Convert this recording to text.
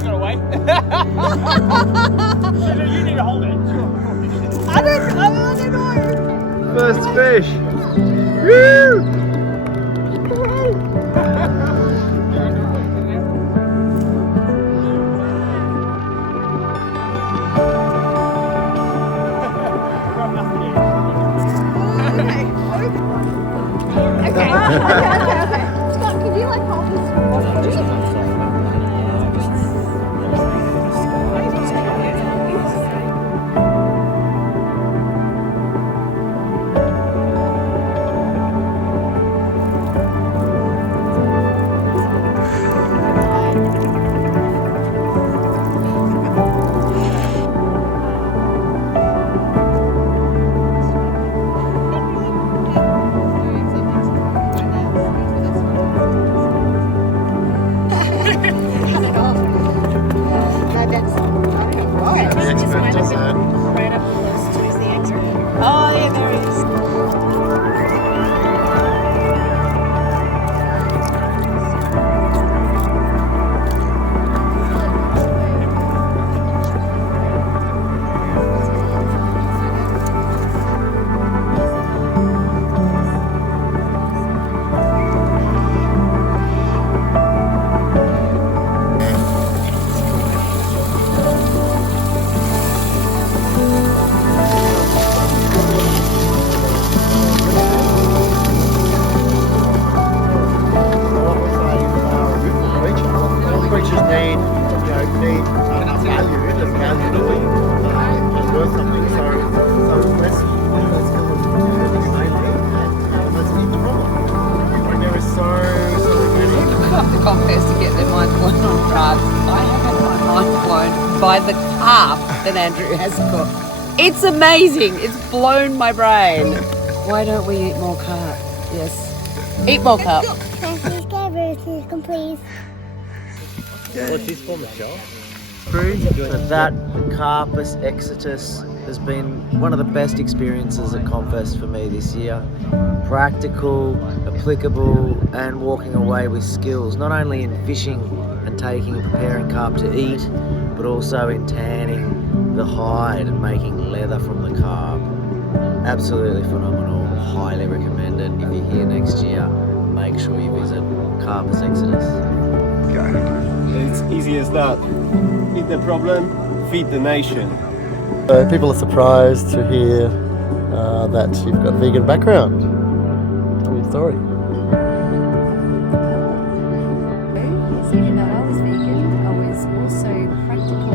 Got away. You need to hold it. I don't know. First fish. Woo! Okay. Scott, can you like hold this? Oh, yeah, there he is. Creatures need valued and valuably is worth something. So let's kill them humanely, and let's eat the problem. When there is so many. Up the Confest to get their mind blown on carp. I have had my mind blown by the carp that Andrew has cooked. It's amazing. It's blown my brain. Why don't we eat more carp? Yes. Eat more carp. Please. What's this for, Michelle? So that Carpe Exitus has been one of the best experiences at Confest for me this year. Practical, applicable, and walking away with skills, not only in fishing and taking and preparing carp to eat, but also in tanning the hide and making leather from the carp. Absolutely phenomenal. Highly recommended. If you're here next year, make sure you visit Carpe Exitus. It's easy as that. Eat the problem, feed the nation. People are surprised to hear that you've got a vegan background. Tell me your story. Even though I was vegan, I was also practical